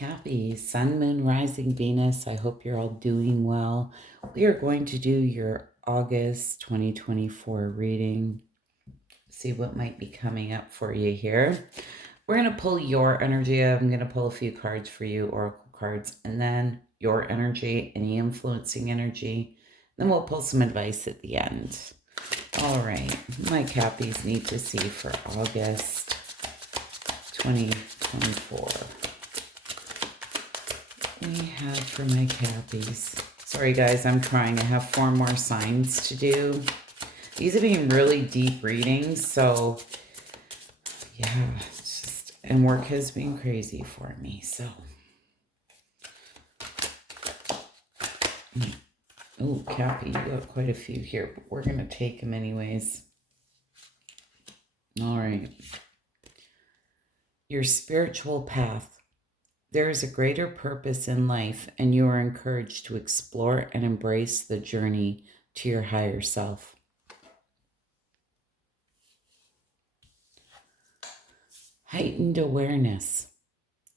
Happy Sun, Moon, Rising, Venus. I hope you're all doing well. We are going to do your August 2024 reading. See what might be coming up for you here. We're going to pull your energy. I'm going to pull a few cards for you, oracle cards, and then your energy, any influencing energy. Then we'll pull some advice at the end. All right, my Cappies need to see for August 2024. We have for my Cappies. Sorry guys, I'm trying. I have 4 more signs to do. These have been really deep readings, so yeah, it's just, and work has been crazy for me, so. Oh, Cappy, you got quite a few here, but we're gonna take them anyways. All right. Your spiritual path. There is a greater purpose in life, and you are encouraged to explore and embrace the journey to your higher self. Heightened awareness.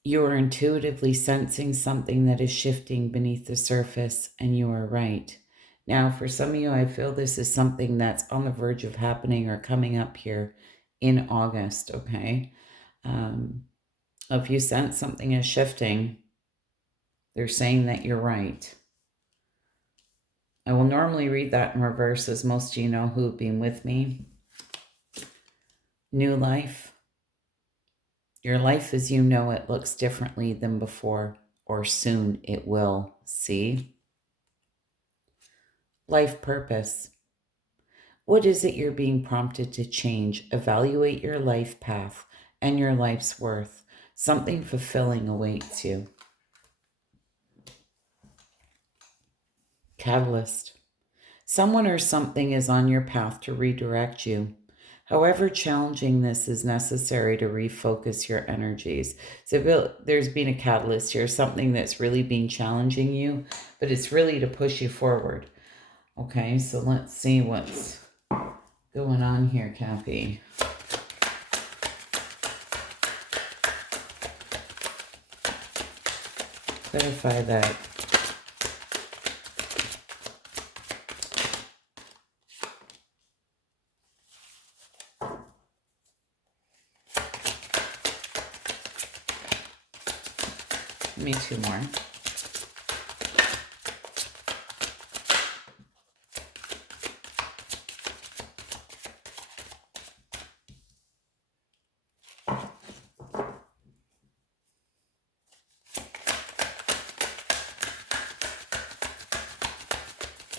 You are intuitively sensing something that is shifting beneath the surface, and you are right. Now, for some of you, I feel this is something that's on the verge of happening or coming up here in August, okay? If you sense something is shifting, they're saying that you're right. I will normally read that in reverse, as most of you know who have been with me. New life. Your life as you know it looks differently than before, or soon it will. See? Life purpose. What is it you're being prompted to change? Evaluate your life path and your life's worth. Something fulfilling awaits you. Catalyst. Someone or something is on your path to redirect you. However challenging this is necessary to refocus your energies. So there's been a catalyst here, something that's really been challenging you, but it's really to push you forward. Okay, so let's see what's going on here, Cappy. Clarify that. Give me 2 more.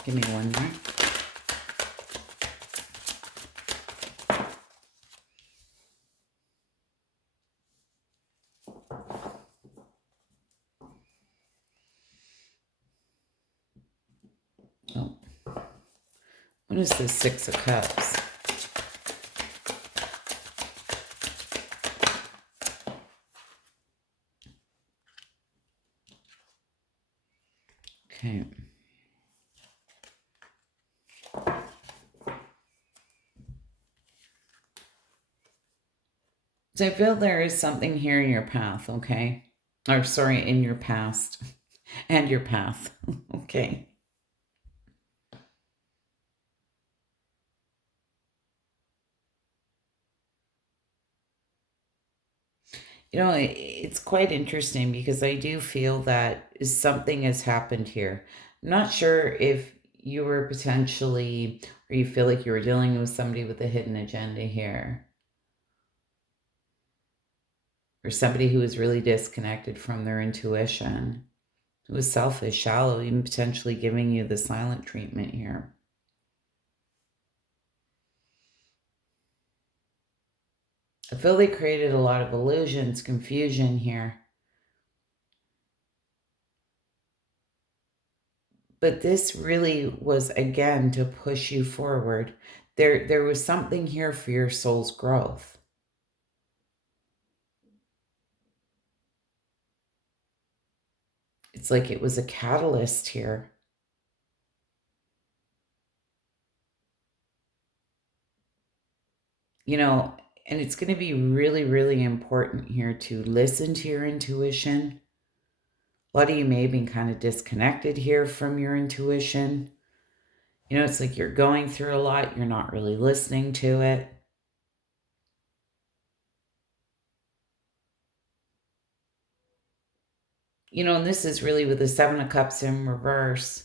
Give me 1 more. Oh. What is this 6 of Cups? Okay. So I feel there is something here in your path, okay? Or sorry, in your past and your path, okay? You know, it's quite interesting because I do feel that something has happened here. I'm not sure if you were potentially, or you feel like you were dealing with somebody with a hidden agenda here, or somebody who is really disconnected from their intuition, who is selfish, shallow, even potentially giving you the silent treatment here. I feel they created a lot of illusions, confusion here. But this really was, again, to push you forward. There was something here for your soul's growth. It's like it was a catalyst here. You know, and it's going to be really, really important here to listen to your intuition. A lot of you may have been kind of disconnected here from your intuition. It's like you're going through a lot, you're not really listening to it. And this is really with the Seven of Cups in reverse.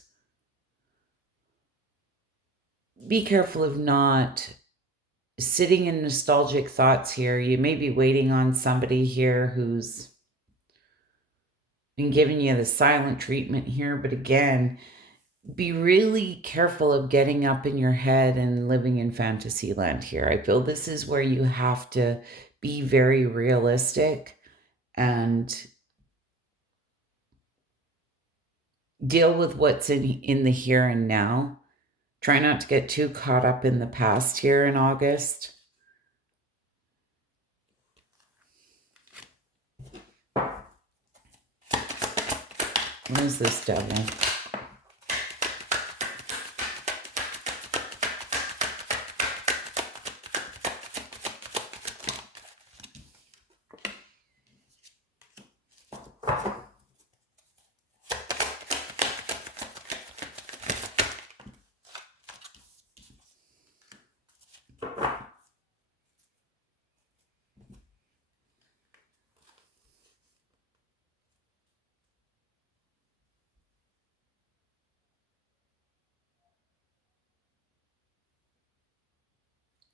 Be careful of not sitting in nostalgic thoughts here. You may be waiting on somebody here who's been giving you the silent treatment here, but again, be really careful of getting up in your head and living in fantasy land here. I feel this is where you have to be very realistic and deal with what's in the here and now. Try not to get too caught up in the past here in August. What is this, devil?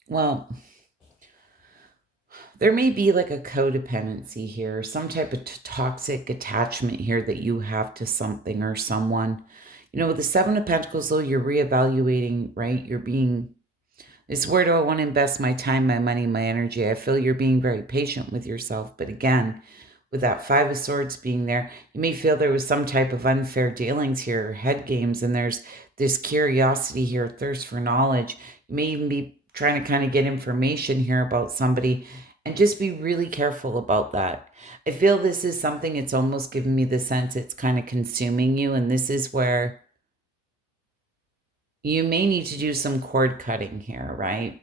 Well, there may be like a codependency here, some type of toxic attachment here that you have to something or someone. With the Seven of Pentacles, though, you're reevaluating, right? It's where do I want to invest my time, my money, my energy? I feel you're being very patient with yourself. But again, with that Five of Swords being there, you may feel there was some type of unfair dealings here, head games, and there's this curiosity here, thirst for knowledge. You may even be trying to kind of get information here about somebody, and just be really careful about that. I feel this is something, it's almost giving me the sense it's kind of consuming you, and this is where you may need to do some cord cutting here, right?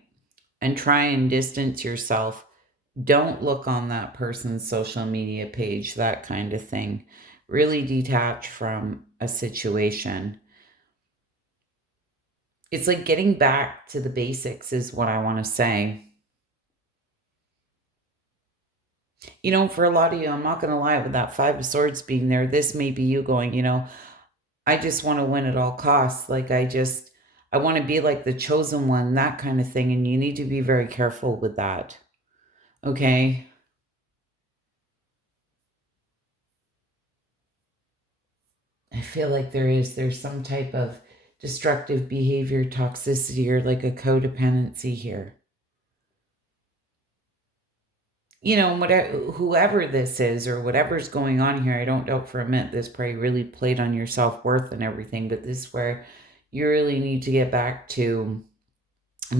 And try and distance yourself. Don't look on that person's social media page, that kind of thing. Really detach from a situation. It's like getting back to the basics is what I want to say. For a lot of you, I'm not going to lie, with that Five of Swords being there, this may be you going, I just want to win at all costs. Like, I want to be like the chosen one, that kind of thing. And you need to be very careful with that. Okay? I feel like there's some type of destructive behavior, toxicity, or like a codependency here. Whatever, whoever this is or whatever's going on here, I don't doubt for a minute this probably really played on your self-worth and everything, but this is where you really need to get back to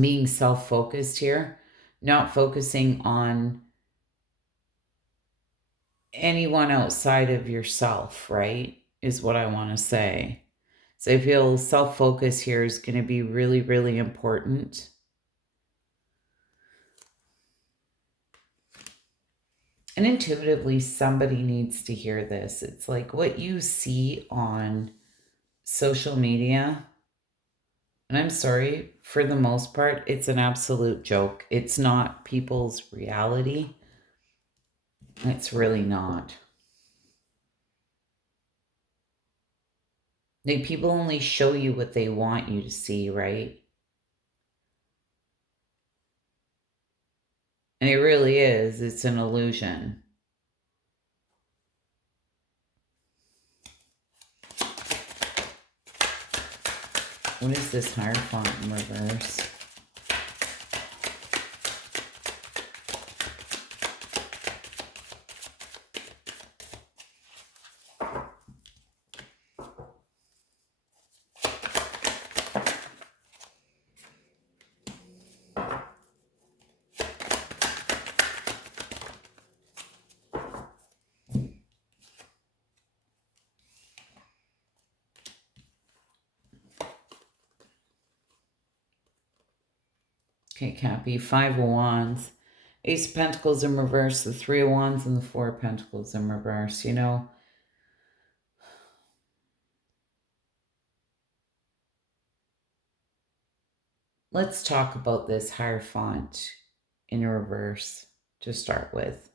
being self-focused here, not focusing on anyone outside of yourself, right? Is what I want to say. So I feel self-focus here is going to be really, really important. And intuitively, somebody needs to hear this. It's like what you see on social media. And I'm sorry, for the most part, it's an absolute joke. It's not people's reality. It's really not. Like, people only show you what they want you to see, right? And it really is. It's an illusion. What is this Hierophant in reverse? Okay, Cappy, Five of Wands, Ace of Pentacles in reverse, the Three of Wands, and the Four of Pentacles in reverse. let's talk about this Hierophant in reverse to start with.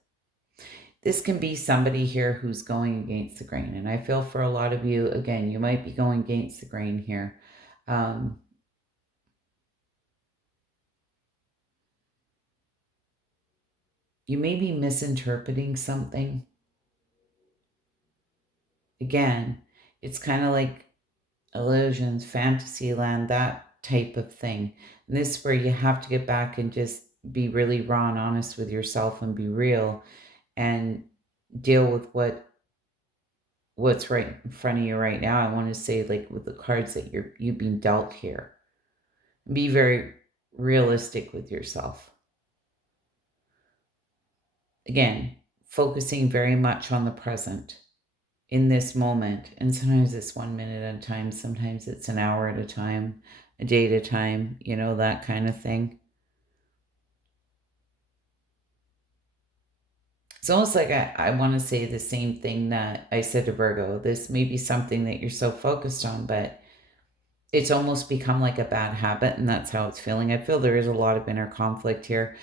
This can be somebody here who's going against the grain. And I feel for a lot of you, again, you might be going against the grain here. You may be misinterpreting something. Again, it's kind of like illusions, fantasy land, that type of thing. And this is where you have to get back and just be really raw and honest with yourself and be real and deal with what's right in front of you right now. I want to say, like, with the cards that you've been dealt here. Be very realistic with yourself. Again, focusing very much on the present in this moment. And sometimes it's 1 minute at a time. Sometimes it's an hour at a time, a day at a time, that kind of thing. It's almost like I want to say the same thing that I said to Virgo. This may be something that you're so focused on, but it's almost become like a bad habit, and that's how it's feeling. I feel there is a lot of inner conflict here.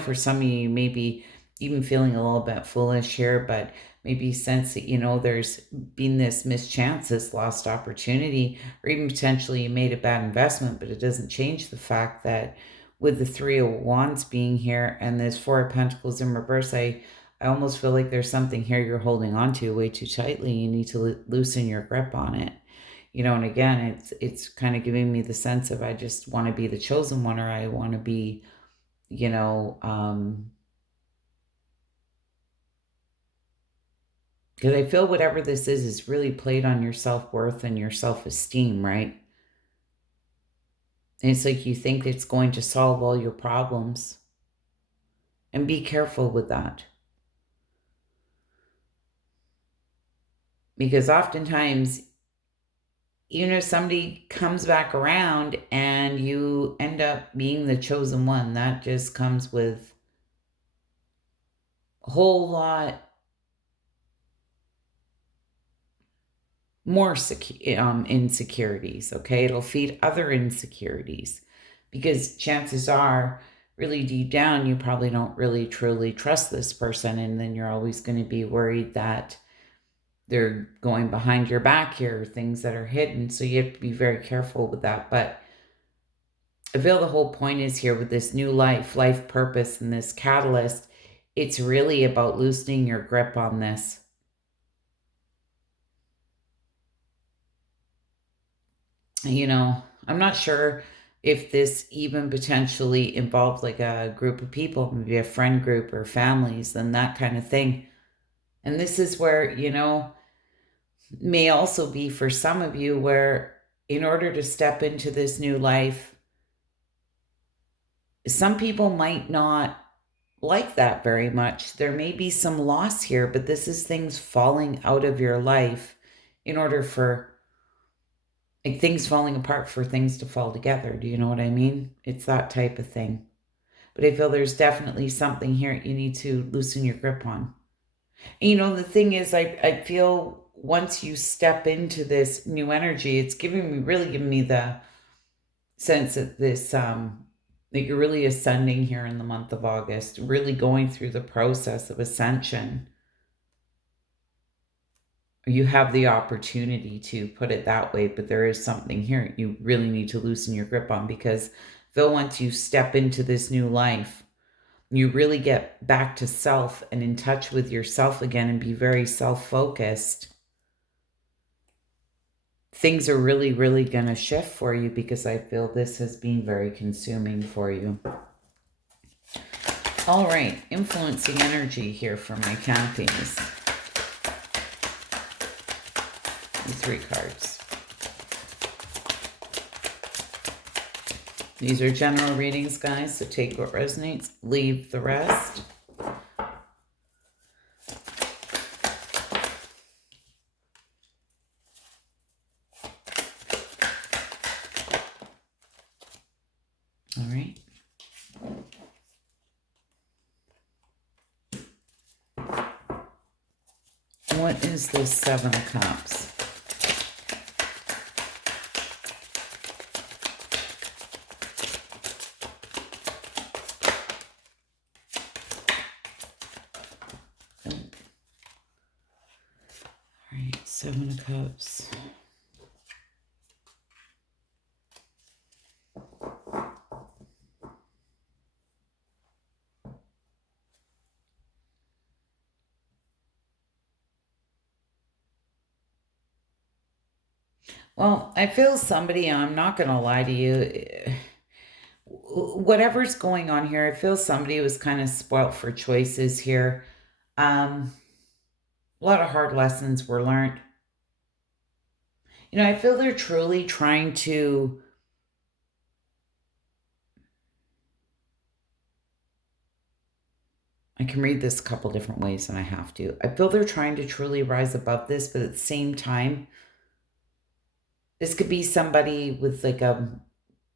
For some of you, maybe even feeling a little bit foolish here, but maybe sense that, there's been this mischance, this lost opportunity, or even potentially you made a bad investment, but it doesn't change the fact that with the Three of Wands being here and this Four of Pentacles in reverse, I almost feel like there's something here you're holding on to way too tightly. You need to loosen your grip on it. And again, it's kind of giving me the sense of I just want to be the chosen one, or I want to be, because I feel whatever this is really played on your self-worth and your self-esteem, right? And it's like you think it's going to solve all your problems. And be careful with that. Because oftentimes, somebody comes back around and you end up being the chosen one. That just comes with a whole lot more insecurities, okay? It'll feed other insecurities because chances are, really deep down, you probably don't really truly trust this person, and then you're always going to be worried that they're going behind your back here, things that are hidden. So you have to be very careful with that. But I feel the whole point is here with this new life purpose, and this catalyst, it's really about loosening your grip on this. I'm not sure if this even potentially involved like a group of people, maybe a friend group or families and that kind of thing. And this is where, may also be for some of you where in order to step into this new life, some people might not like that very much. There may be some loss here, but this is things falling out of your life in order for like things falling apart for things to fall together. Do you know what I mean? It's that type of thing. But I feel there's definitely something here you need to loosen your grip on. And, the thing is, I feel once you step into this new energy, it's really giving me the sense that that you're really ascending here in the month of August, really going through the process of ascension. You have the opportunity to put it that way, but there is something here you really need to loosen your grip on, because though once you step into this new life, you really get back to self and in touch with yourself again and be very self-focused, things are really, really going to shift for you, because I feel this has been very consuming for you. All right, influencing energy here for my Cappies. 3 cards. These are general readings, guys, so take what resonates, leave the rest. All right. What is this 7 of Cups? right, Seven of Cups. Well, I feel somebody, I'm not going to lie to you, whatever's going on here, I feel somebody was kind of spoilt for choices here. A lot of hard lessons were learned. I feel they're truly trying to, I can read this a couple different ways and I have to. I feel they're trying to truly rise above this, but at the same time, this could be somebody with like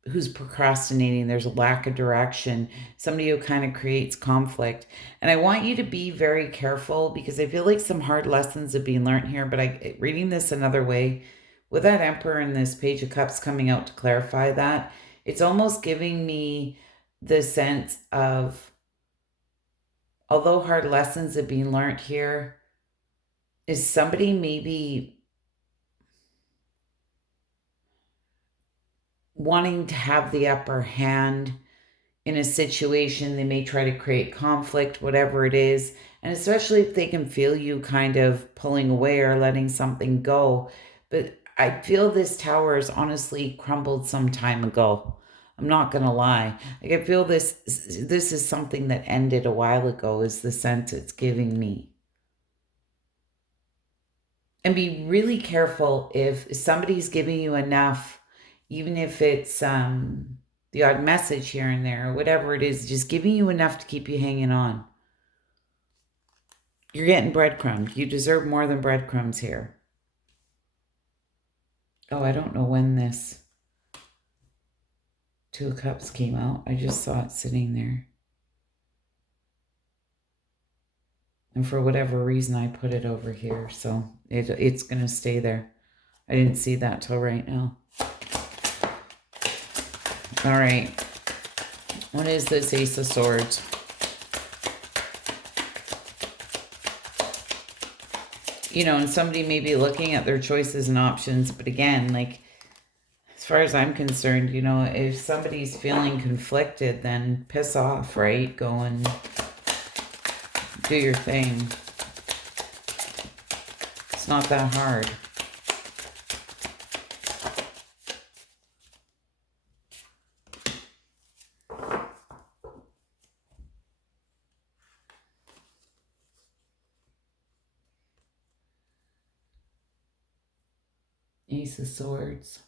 who's procrastinating. There's a lack of direction, somebody who kind of creates conflict. And I want you to be very careful because I feel like some hard lessons have been learned here. But reading this another way, with that Emperor and this Page of Cups coming out to clarify that, it's almost giving me the sense of, although hard lessons have been learned here, is somebody maybe wanting to have the upper hand in a situation. They may try to create conflict, whatever it is. And especially if they can feel you kind of pulling away or letting something go. But I feel this tower has honestly crumbled some time ago. I'm not going to lie. Like I feel this is something that ended a while ago, is the sense it's giving me. And be really careful if somebody's giving you enough, even if it's the odd message here and there, or whatever it is, just giving you enough to keep you hanging on. You're getting breadcrumbs. You deserve more than breadcrumbs here. Oh, I don't know when this Two of Cups came out. I just saw it sitting there. And for whatever reason, I put it over here. So it's going to stay there. I didn't see that till right now. All right. What is this Ace of Swords? And somebody may be looking at their choices and options. But again, like, as far as I'm concerned, if somebody's feeling conflicted, then piss off, right? Go and do your thing. It's not that hard. Ace of Swords.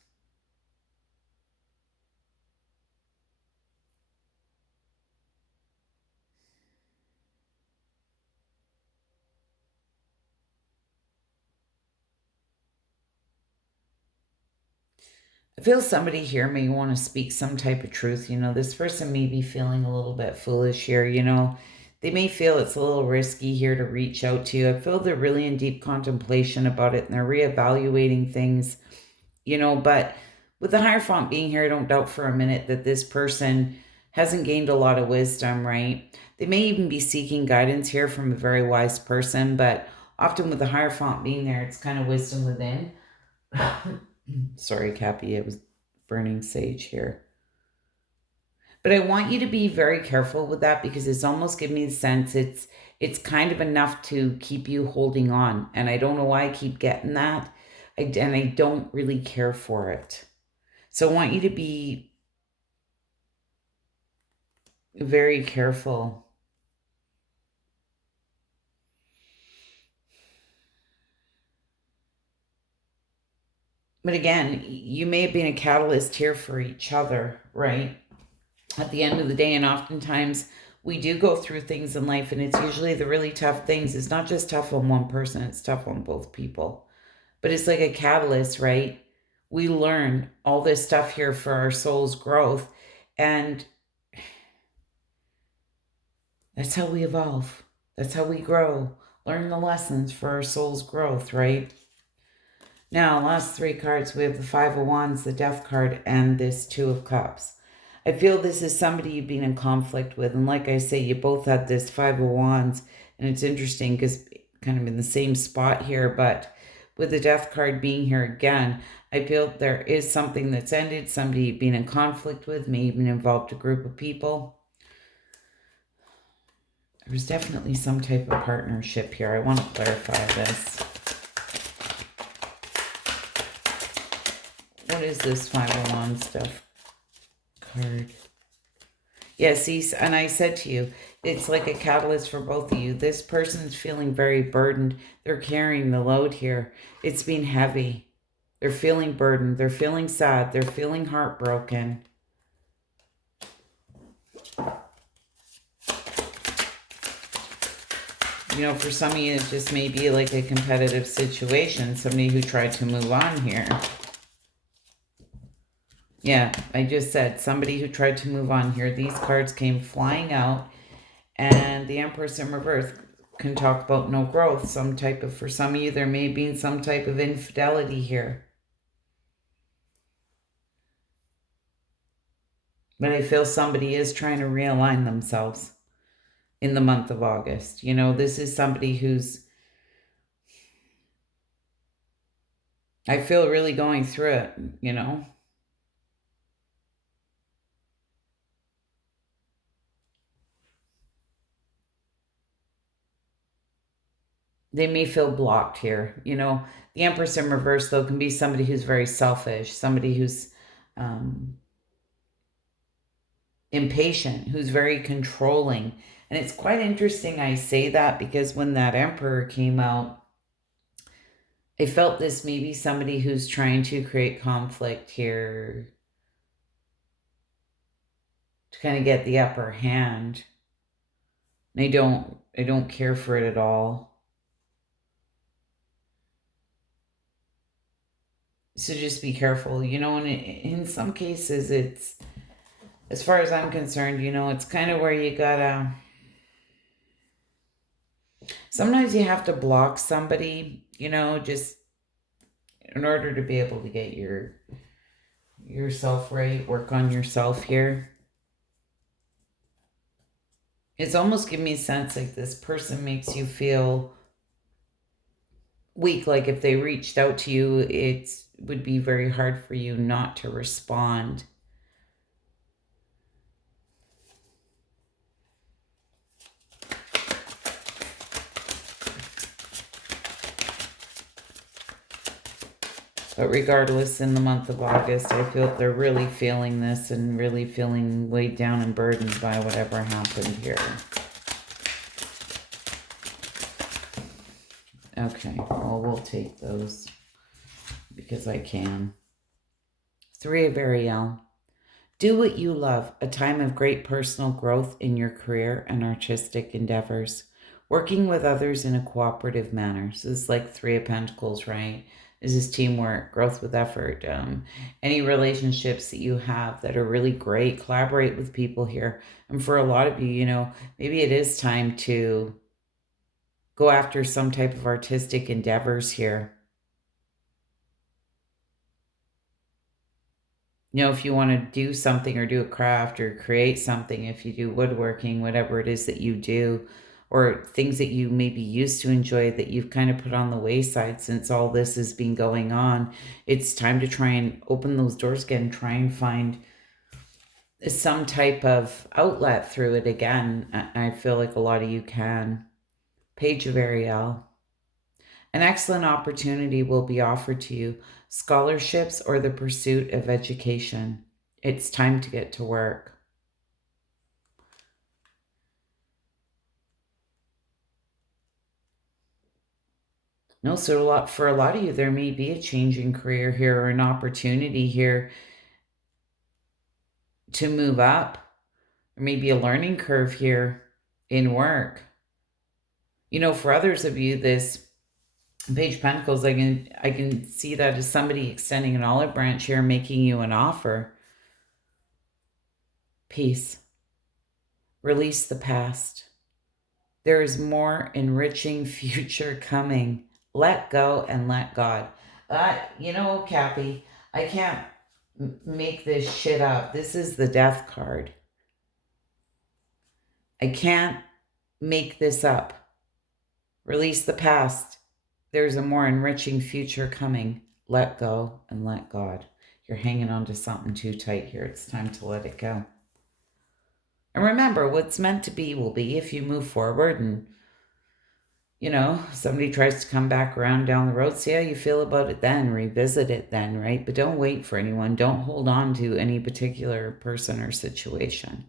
I feel somebody here may want to speak some type of truth. This person may be feeling a little bit foolish here. They may feel it's a little risky here to reach out to you. I feel they're really in deep contemplation about it and they're reevaluating things, but with the Hierophant being here, I don't doubt for a minute that this person hasn't gained a lot of wisdom, right? They may even be seeking guidance here from a very wise person, but often with the Hierophant being there, it's kind of wisdom within. Sorry, Cappy, it was burning sage here. But I want you to be very careful with that because it's almost giving me the sense it's kind of enough to keep you holding on. And I don't know why I keep getting that. And I don't really care for it. So I want you to be very careful. But again, you may have been a catalyst here for each other, right? At the end of the day, and oftentimes we do go through things in life, and it's usually the really tough things. It's not just tough on one person, it's tough on both people. But it's like a catalyst, right? We learn all this stuff here for our soul's growth, and that's how we evolve. That's how we grow. Learn the lessons for our soul's growth, right? Now, last three cards, we have the Five of Wands, the Death card, and this Two of Cups. I feel this is somebody you've been in conflict with. And like I say, you both had this Five of Wands. And it's interesting because kind of in the same spot here. But with the death card being here again, I feel there is something that's ended, somebody you've been in conflict with, may even involved a group of people. There was definitely some type of partnership here. I want to clarify this. What is this 501 stuff card? Yeah, see, and I said to you, it's like a catalyst for both of you. This person's feeling very burdened. They're carrying the load here. It's been heavy. They're feeling burdened. They're feeling sad. They're feeling heartbroken. You know, for some of you, it just may be like a competitive situation. Somebody who tried to move on here. Yeah, I just said somebody who tried to move on here. These cards came flying out. And the Empress in reverse can talk about no growth. Some type of, for some of you, there may be some type of infidelity here. But I feel somebody is trying to realign themselves in the month of August. You know, this is somebody who's, I feel, really going through it, you know. They may feel blocked here. You know, the Empress in reverse, though, can be somebody who's very selfish, somebody who's impatient, who's very controlling. And it's quite interesting I say that because when that Emperor came out, I felt this may be somebody who's trying to create conflict here to kind of get the upper hand. And I don't care for it at all. So just be careful. You know, and in some cases, it's, as far as I'm concerned, you know, it's kind of where you gotta, sometimes you have to block somebody, you know, just in order to be able to get yourself right, work on yourself here. It's almost giving me a sense like this person makes you feel weak. Like if they reached out to you, it would be very hard for you not to respond. But regardless, in the month of August, I feel they're really feeling this and really feeling weighed down and burdened by whatever happened here. Okay, well, we'll take those because I can. 3 of Ariel. Do what you love, a time of great personal growth in your career and artistic endeavors. Working with others in a cooperative manner. So this is like 3 of Pentacles, right? This is teamwork, growth with effort. Any relationships that you have that are really great, collaborate with people here. And for a lot of you, you know, maybe it is time to go after some type of artistic endeavors here. You know, if you want to do something or do a craft or create something, if you do woodworking, whatever it is that you do, or things that you maybe used to enjoy that you've kind of put on the wayside since all this has been going on, it's time to try and open those doors again, try and find some type of outlet through it again. I feel like a lot of you can. Page of Ariel. An excellent opportunity will be offered to you, scholarships or the pursuit of education. It's time to get to work. No, so for a lot of you, there may be a change in career here or an opportunity here to move up, or maybe a learning curve here in work. You know, for others of you, this Page of Pentacles, I can see that as somebody extending an olive branch here, making you an offer. Peace. Release the past. There is more enriching future coming. Let go and let God. You know, Cappy, I can't make this shit up. This is the death card. I can't make this up. Release the past. There's a more enriching future coming. Let go and let God. You're hanging on to something too tight here. It's time to let it go. And remember, what's meant to be will be if you move forward and, somebody tries to come back around down the road, see how you feel about it then, revisit it then, right? But don't wait for anyone. Don't hold on to any particular person or situation.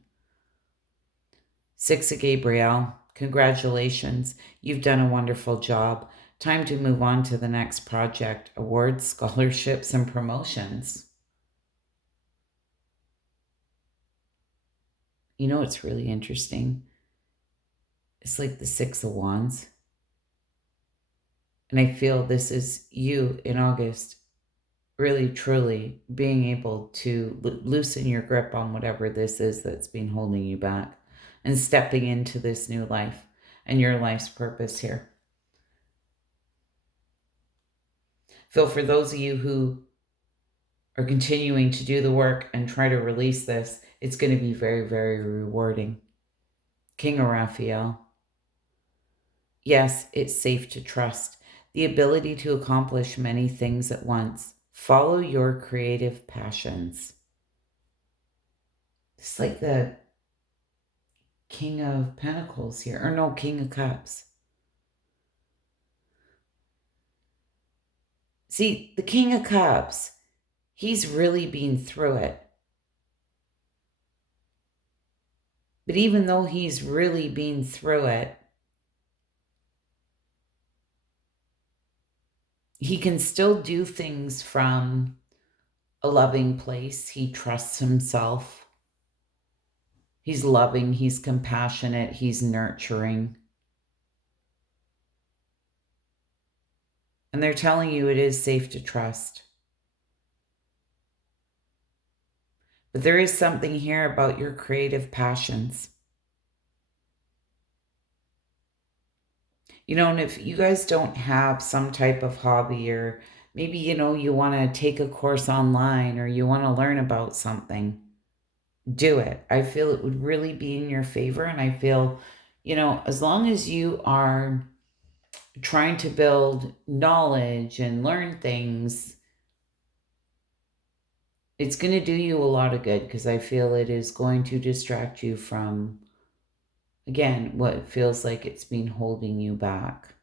6 of Gabriel, congratulations. You've done a wonderful job. Time to move on to the next project, awards, scholarships, and promotions. You know what's really interesting? It's like the 6 of Wands. And I feel this is you in August really, truly being able to loosen your grip on whatever this is that's been holding you back and stepping into this new life and your life's purpose here. Feel for those of you who are continuing to do the work and try to release this, it's going to be very, very rewarding. King of Raphael. Yes, it's safe to trust. The ability to accomplish many things at once. Follow your creative passions. It's like the King of Pentacles here, or no, King of Cups. See, the King of Cups, he's really been through it. But even though he's really been through it, he can still do things from a loving place. He trusts himself. He's loving, he's compassionate, he's nurturing. And they're telling you it is safe to trust. But there is something here about your creative passions. And if you guys don't have some type of hobby, or maybe, you want to take a course online, or you want to learn about something, do it. I feel it would really be in your favor. And I feel, as long as you are trying to build knowledge and learn things, it's going to do you a lot of good, because I feel it is going to distract you from, again, what feels like it's been holding you back.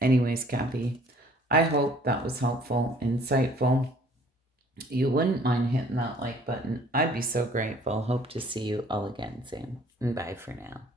Anyways, Cappy, I hope that was helpful, insightful. You wouldn't mind hitting that like button. I'd be so grateful. Hope to see you all again soon. Bye for now.